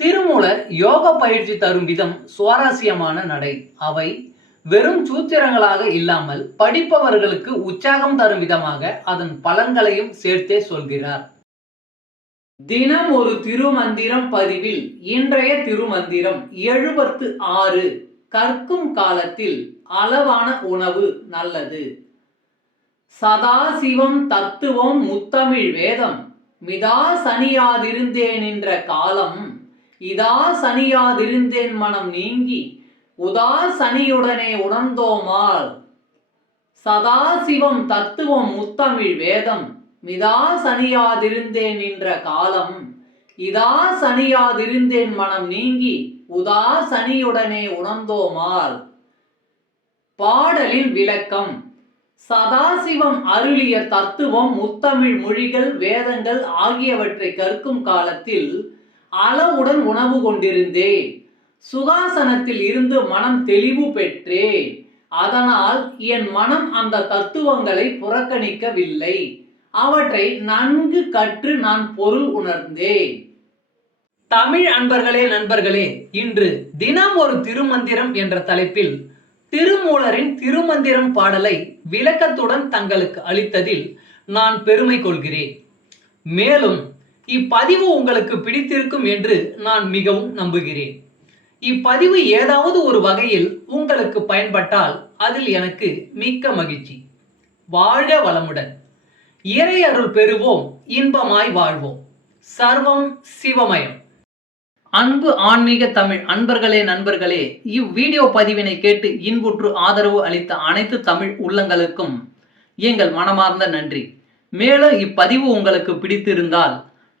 திருமூலர் யோக பயிற்சி தரும் விதம் சுவாரஸ்யமான நடை. அவை வெறும் சூத்திரங்களாக இல்லாமல் படிப்பவர்களுக்கு உற்சாகம் தரும் விதமாக அதன் பலன்களையும் சேர்த்தே சொல்கிறார். தினம் ஒரு திருமந்திரம் பதிவில் இன்றைய திருமந்திரம் எழுபத்து ஆறு. கற்கும் காலத்தில் அளவான உணவு நல்லது. சதாசிவம் தத்துவம் முத்தமிழ் வேதம். மிதா சனியாதிருந்தேன் என்ற காலம் இதா சனியாதிருந்தேன் மனம் நீங்கி உதா சனியுடனே உணர்ந்தோமால் சதாசிவம் தத்துவம் முத்தமிழ் வேதம் மிதா சனியாதிருந்தேன் என்ற காலம் இதா சனியாதிருந்தேன் மனம் நீங்கி உதா சனியுடனே உணர்ந்தோமால் பாடலின் விளக்கம் சதாசிவம் அருளிய தத்துவம் முத்தமிழ் மொழிகள் வேதங்கள் ஆகியவற்றை கற்கும் காலத்தில் அளவுடன் உணவு கொண்டிருந்தேன். சுகாசனத்தில் இருந்து மனம் தெளிவு பெற்றேன் அதனால் என் மனம் அந்த தத்துவங்களை புறக்கணிக்கவில்லை. அவற்றை நன்கு கற்று நான் பொருள் உணர்ந்தேன். தமிழ் அன்பர்களே நண்பர்களே இன்று தினம் ஒரு திருமந்திரம் என்ற தலைப்பில் திருமூலரின் திருமந்திரம் பாடலை விளக்கத்துடன் தங்களுக்கு அளித்ததில் நான் பெருமை கொள்கிறேன். மேலும் இப்பதிவு உங்களுக்கு பிடித்திருக்கும் என்று நான் மிகவும் நம்புகிறேன். இப்பதிவு ஏதாவது ஒரு வகையில் உங்களுக்கு பயன்பட்டால் அதில் எனக்கு மிக்க மகிழ்ச்சி. வாழ்க வளமுடன். இறை அருள் பெறுவோம் இன்பமாய் வாழ்வோம். சர்வம் சிவமயம். அன்பு ஆன்மீக தமிழ் அன்பர்களே நண்பர்களே இவ்வீடியோ பதிவினை கேட்டு இன்புற்று ஆதரவு அளித்த அனைத்து தமிழ் உள்ளங்களுக்கும் எங்கள் மனமார்ந்த நன்றி. மேலும் இப்பதிவு உங்களுக்கு பிடித்திருந்தால்